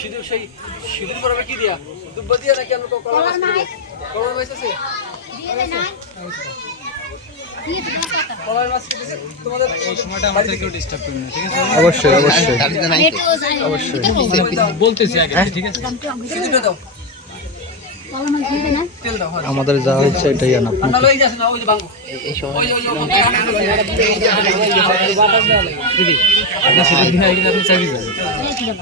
সিঁদুর সেই সিঁদুর পরাবে কি দিয়া দুব্বা দিয়া নাকি আমরা কলার মাছ আছে কলার মাছ দিতেছে তোমাদের এই সময়টা আমাদের কেউ ডিস্টার্ব করবে না ঠিক আছে অবশ্যই অবশ্যই বলতেছি আগে ঠিক আছে সিঁদুরটা দাও তেল দাও আমাদের যা হচ্ছে এটাই আনা ঠান্ডা লই যাস না ওই যে বাঙ্গো এই সময় দিদি আপনি সিঁদুর দিয়ে আইলে আপনি চাবি যাবেন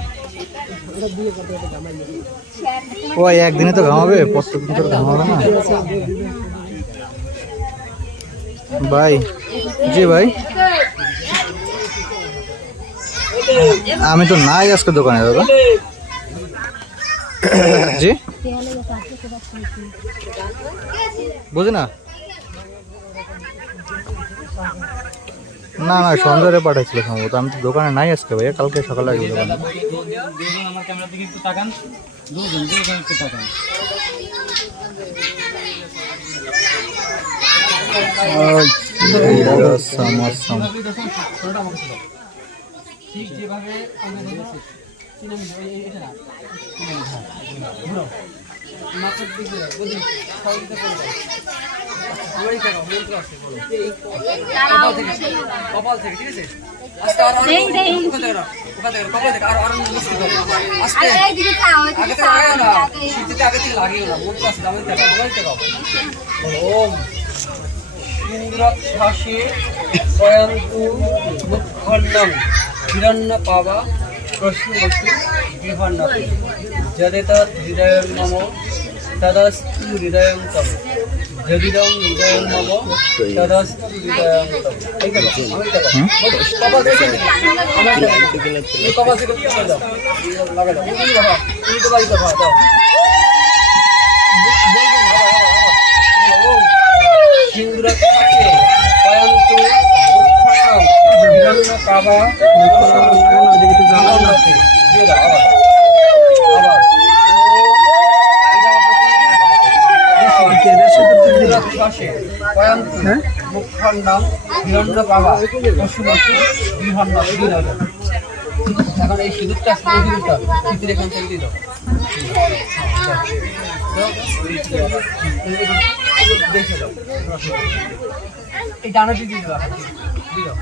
ও একদিনে তো ঘামাবে প্রত্যেকদিন তো ঘামাবে না ভাই জি ভাই আমি তো নাই আজকে দোকানে দাদা জি বুঝি না না না সন্ধ্যারে পাঠাচ্ছিল সম্ভবত আমি তো দোকানে নাই আজকে ভাইয়া কালকে সকালে আসবো দোকানে আমার ক্যামেরার দিকে একটু তাকান দুজন একটু তাকান ঠিক যেভাবে কপাল থেকে ঠিক আছে আস্তে আর ওখান থেকে কপাল থেকে আর আস্তে আগে থেকে লাগে না শীতে আগে থেকে লাগিও না মন কাছে দামের থেকে ওম ইন্দ্রাক্ষাসে স্বয়ন্তু মুখণ্ডং হিরণ্য পাবা প্রশ্নবস্তু বিভান্নতি যদেতৎ হৃদয়ং মম তদস্তু হৃদয়ং তব যদিদং হৃদয়ং মম তদস্তু হৃদয়ং তব ঠিক আছে কপাল থেকে এই কপাল থেকে দাও লাগা দাও তুমি দাও তুমি তো বাড়ি দাও দাও সিন্দুরাক্ষাসে স্বয়ন্তু মুখণ্ডং হিরণ্য পাবা দিয়ে দাও আবার মুখণ্ডং হিরণ্য পাবা পশুবস্তু বিভান্ন এখন এই সিঁদুরটা সিঁদুর এখান থেকে দিয়ে দাও দেখে দাও এই ডানাটি দিয়ে দাও দিয়ে দাও